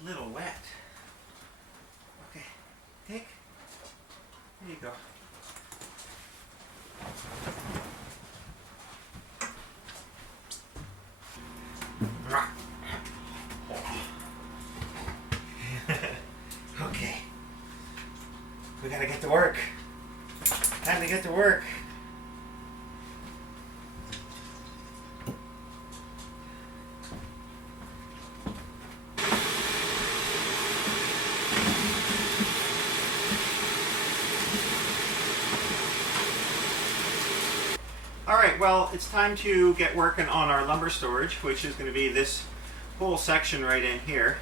a little wet. Okay, take. There you go. Okay. We gotta get to work. Time to get to work. Alright, well, it's time to get working on our lumber storage, which is going to be this whole section right in here.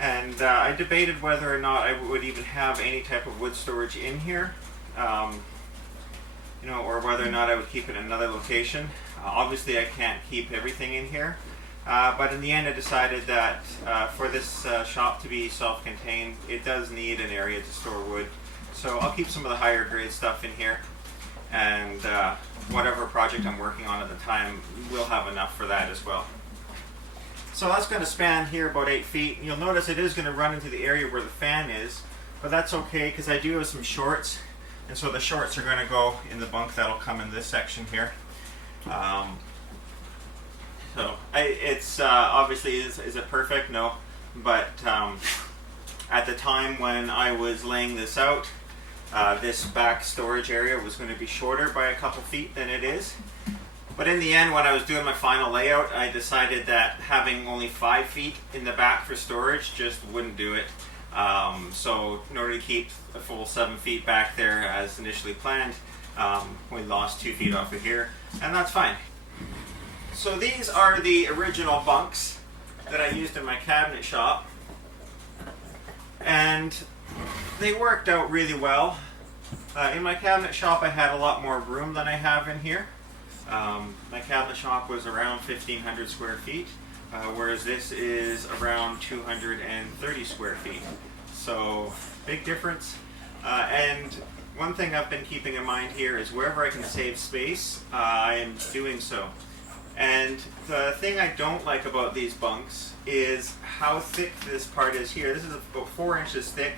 And I debated whether or not I would even have any type of wood storage in here, you know, or whether or not I would keep it in another location. Obviously, I can't keep everything in here, but in the end I decided that for this shop to be self-contained, it does need an area to store wood. So I'll keep some of the higher grade stuff in here, and whatever project I'm working on at the time will have enough for that as well. So that's going to span here about 8 feet. You'll notice it is going to run into the area where the fan is, but that's okay because I do have some shorts, and so the shorts are going to go in the bunk that'll come in this section here. It's obviously, is it perfect? No, but at the time when I was laying this out, this back storage area was going to be shorter by a couple feet than it is. But in the end, when I was doing my final layout, I decided that having only 5 feet in the back for storage just wouldn't do it. So in order to keep a full 7 feet back there as initially planned, we lost 2 feet off of here, and that's fine. So these are the original bunks that I used in my cabinet shop, and they worked out really well. In my cabinet shop I had a lot more room than I have in here. My cabinet shop was around 1,500 square feet, whereas this is around 230 square feet. So, big difference. And one thing I've been keeping in mind here is wherever I can save space, I am doing so. And the thing I don't like about these bunks is how thick this part is here. This is about 4 inches thick,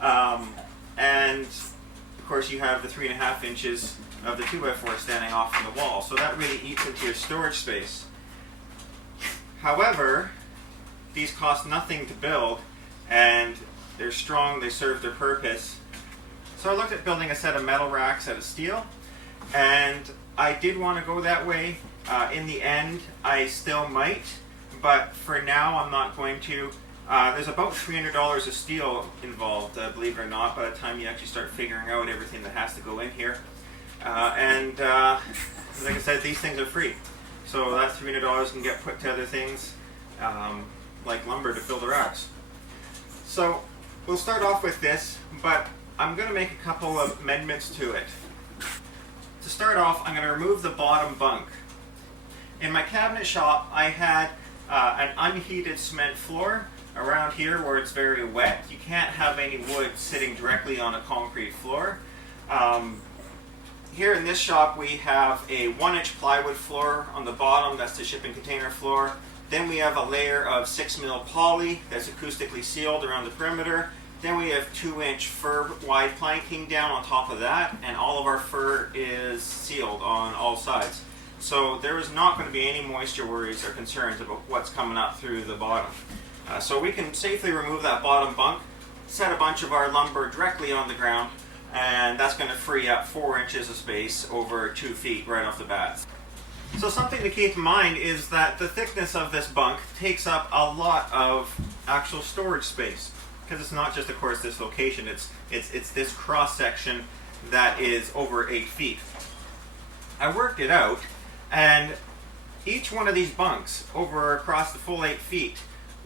and of course you have the 3.5 inches of the 2x4 standing off from the wall, so that really eats into your storage space. However, these cost nothing to build, and they're strong, they serve their purpose. So I looked at building a set of metal racks out of steel, and I did want to go that way. In the end, I still might, but for now I'm not going to. There's about $300 of steel involved, believe it or not, by the time you actually start figuring out everything that has to go in here. Like I said, these things are free. So that $300 can get put to other things, like lumber to fill the racks. So we'll start off with this, but I'm going to make a couple of amendments to it. To start off, I'm going to remove the bottom bunk. In my cabinet shop, I had an unheated cement floor around here where it's very wet. You can't have any wood sitting directly on a concrete floor. Here in this shop we have a 1-inch plywood floor on the bottom, that's the shipping container floor. Then we have a layer of 6mm poly that's acoustically sealed around the perimeter. Then we have 2-inch fir wide planking down on top of that, and all of our fir is sealed on all sides. So there is not going to be any moisture worries or concerns about what's coming up through the bottom. So we can safely remove that bottom bunk, set a bunch of our lumber directly on the ground, and that's going to free up 4 inches of space over 2 feet right off the bat. So something to keep in mind is that the thickness of this bunk takes up a lot of actual storage space, because it's not just, of course, this location, it's this cross section that is over 8 feet. I worked it out, and each one of these bunks over across the full 8 feet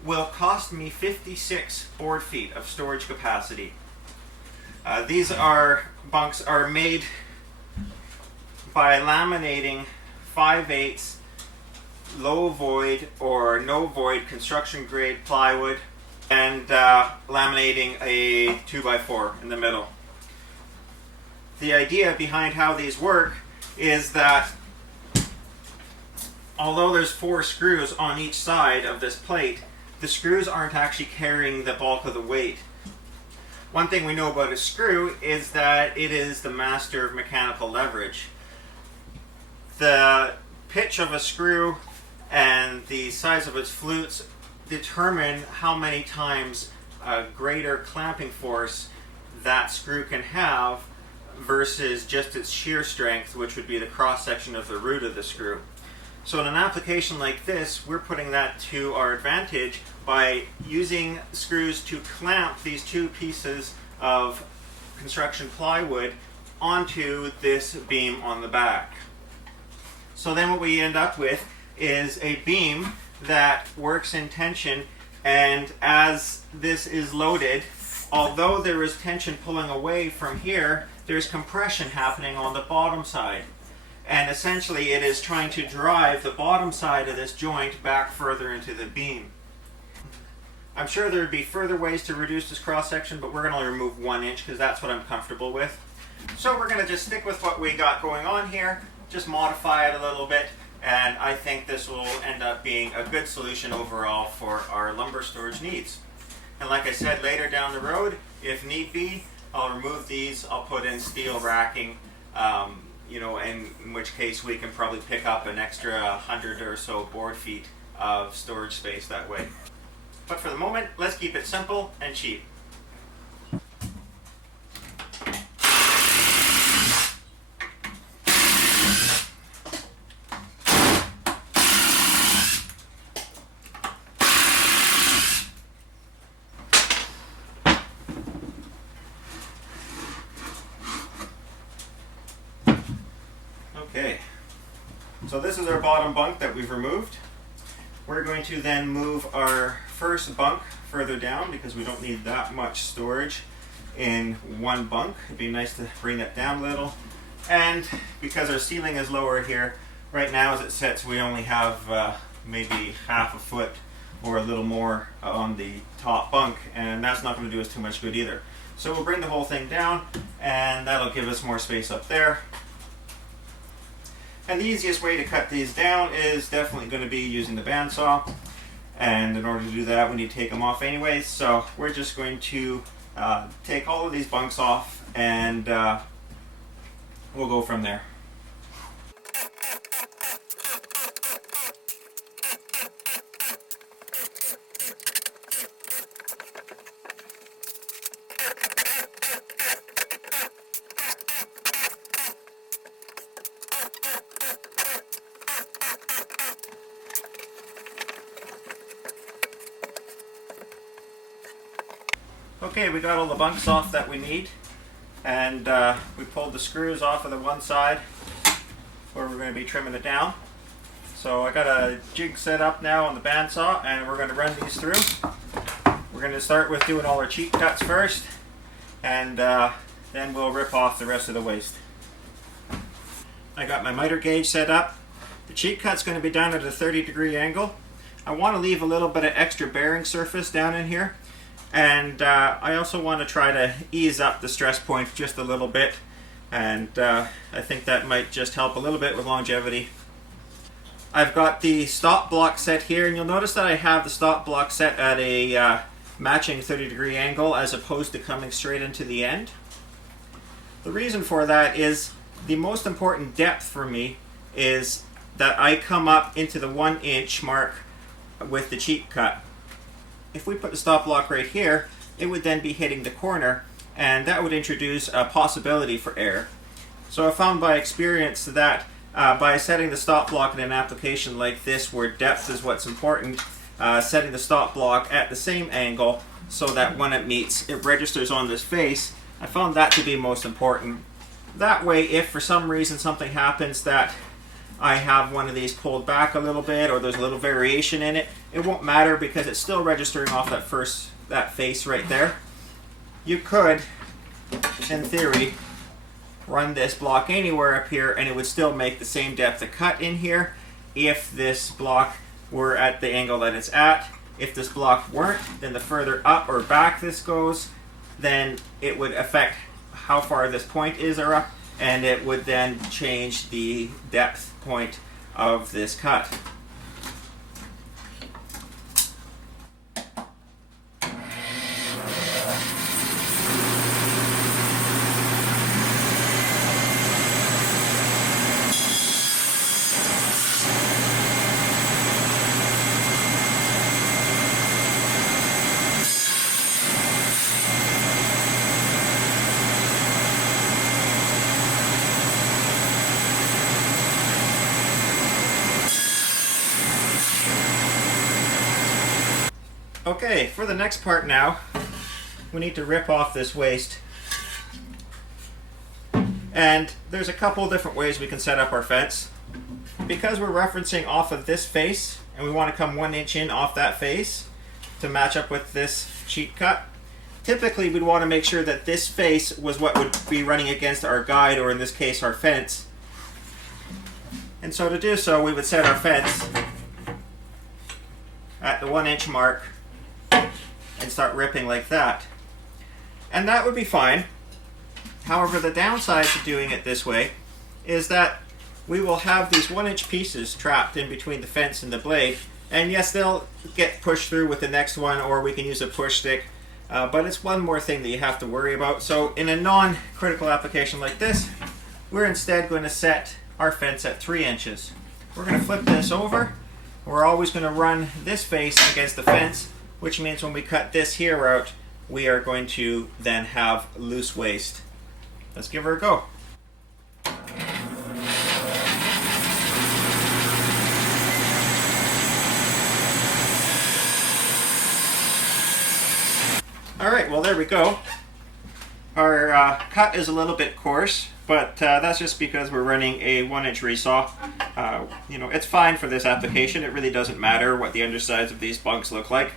will cost me 56 board feet of storage capacity. These bunks are made by laminating 5/8 low void or no void construction grade plywood and laminating a 2x4 in the middle. The idea behind how these work is that although there's 4 screws on each side of this plate, the screws aren't actually carrying the bulk of the weight. One thing we know about a screw is that it is the master of mechanical leverage. The pitch of a screw and the size of its flutes determine how many times a greater clamping force that screw can have versus just its shear strength, which would be the cross section of the root of the screw. So in an application like this, we're putting that to our advantage by using screws to clamp these two pieces of construction plywood onto this beam on the back. So then what we end up with is a beam that works in tension, and as this is loaded, although there is tension pulling away from here, there's compression happening on the bottom side. And essentially it is trying to drive the bottom side of this joint back further into the beam. I'm sure there would be further ways to reduce this cross section, but we're going to remove 1 inch because that's what I'm comfortable with. So we're going to just stick with what we got going on here, just modify it a little bit, and I think this will end up being a good solution overall for our lumber storage needs. And like I said, later down the road, if need be, I'll remove these, I'll put in steel racking, in which case we can probably pick up an extra 100 or so board feet of storage space that way. But for the moment, let's keep it simple and cheap. Okay, so this is our bottom bunk that we've removed. We're going to then move our first bunk further down because we don't need that much storage in one bunk. It'd be nice to bring that down a little. And because our ceiling is lower here, right now as it sits, we only have maybe half a foot or a little more on the top bunk, and that's not going to do us too much good either. So we'll bring the whole thing down, and that'll give us more space up there. And the easiest way to cut these down is definitely going to be using the bandsaw. And in order to do that, we need to take them off anyways. So we're just going to take all of these bunks off, and we'll go from there. Okay, we got all the bunks off that we need, and we pulled the screws off of the one side where we're going to be trimming it down. So I got a jig set up now on the bandsaw, and we're going to run these through. We're going to start with doing all our cheek cuts first, and then we'll rip off the rest of the waste. I got my miter gauge set up. The cheek cut's going to be done at a 30-degree angle. I want to leave a little bit of extra bearing surface down in here. And I also want to try to ease up the stress point just a little bit, and I think that might just help a little bit with longevity. I've got the stop block set here, and you'll notice that I have the stop block set at a matching 30-degree angle as opposed to coming straight into the end. The reason for that is the most important depth for me is that I come up into the 1 inch mark with the cheek cut. If we put the stop block right here, it would then be hitting the corner, and that would introduce a possibility for error. So I found by experience that by setting the stop block in an application like this where depth is what's important, setting the stop block at the same angle so that when it meets, it registers on this face, I found that to be most important. That way, if for some reason something happens that I have one of these pulled back a little bit or there's a little variation in it, it won't matter because it's still registering off that face right there. You could, in theory, run this block anywhere up here and it would still make the same depth of cut in here if this block were at the angle that it's at. If this block weren't, then the further up or back this goes, then it would affect how far this point is or up, and it would then change the depth point of this cut. Okay, for the next part now, we need to rip off this waste. And there's a couple different ways we can set up our fence. Because we're referencing off of this face, and we want to come 1 inch in off that face to match up with this sheet cut, typically we'd want to make sure that this face was what would be running against our guide, or in this case our fence. And so to do so, we would set our fence at the 1 inch mark and start ripping like that. And that would be fine. However, the downside to doing it this way is that we will have these 1 inch pieces trapped in between the fence and the blade. And yes, they'll get pushed through with the next one, or we can use a push stick. But it's one more thing that you have to worry about. So in a non-critical application like this, we're instead going to set our fence at 3 inches. We're going to flip this over. We're always going to run this face against the fence, which means when we cut this here out, we are going to then have loose waste. Let's give her a go. Alright, well there we go. Our cut is a little bit coarse, but that's just because we're running a 1 inch resaw. You know, it's fine for this application. It really doesn't matter what the undersides of these bunks look like,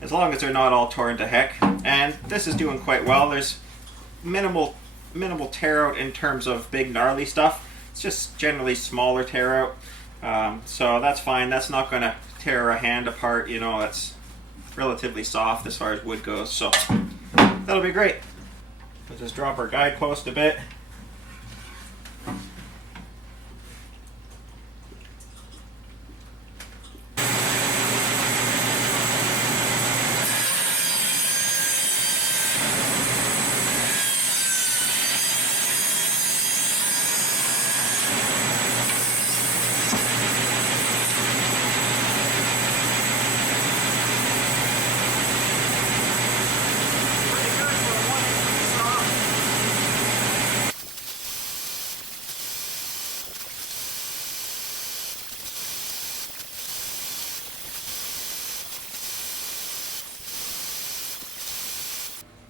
as long as they're not all torn to heck. And this is doing quite well. There's minimal tear out in terms of big gnarly stuff. It's just generally smaller tear out. So that's fine. That's not going to tear a hand apart. You know, that's relatively soft as far as wood goes. So that'll be great. We'll just drop our guidepost a bit.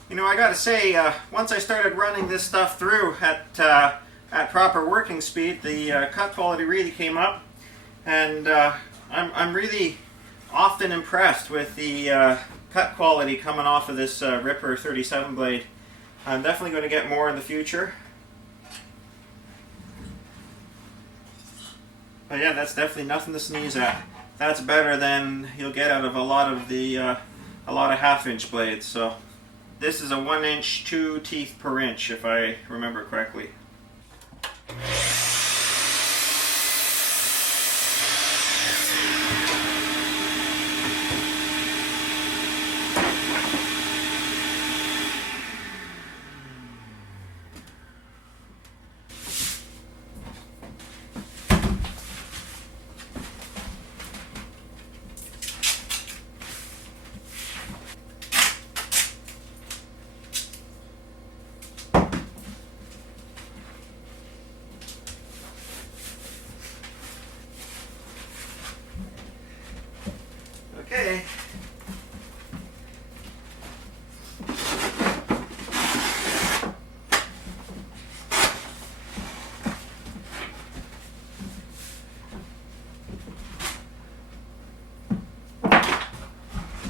You know, I gotta say, once I started running this stuff through at proper working speed, the cut quality really came up, and I'm really often impressed with the cut quality coming off of this Ripper 37 blade. I'm definitely going to get more in the future. But yeah, that's definitely nothing to sneeze at. That's better than you'll get out of a lot of half-inch blades. So this is a 1 inch, 2 teeth per inch, if I remember correctly. Okay.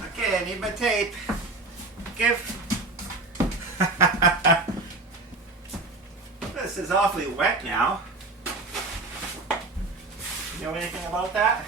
Okay, I need my tape. Give. This is awfully wet now. You know anything about that?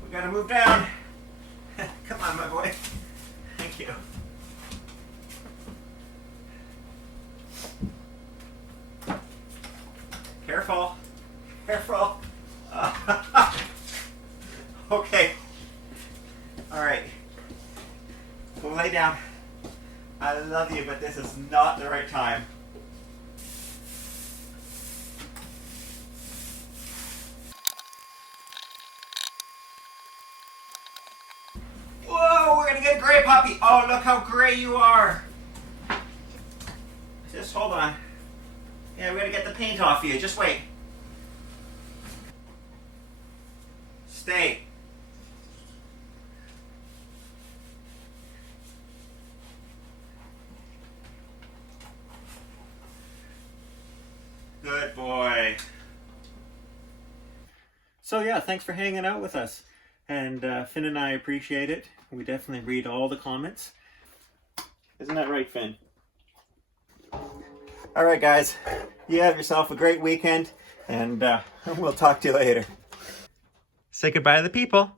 We gotta move down. Come on, my boy. Thank you. Careful. Careful. Okay. Alright. We'll lay down. I love you, but this is not the right time. the gray puppy. Oh, look how gray you are. Just hold on. Yeah, we're gonna get the paint off you. Just wait. Stay. Good boy. So yeah, thanks for hanging out with us. And Finn and I appreciate it. We definitely read all the comments. Isn't that right, Finn? All right, guys. You have yourself a great weekend, and we'll talk to you later. Say goodbye to the people.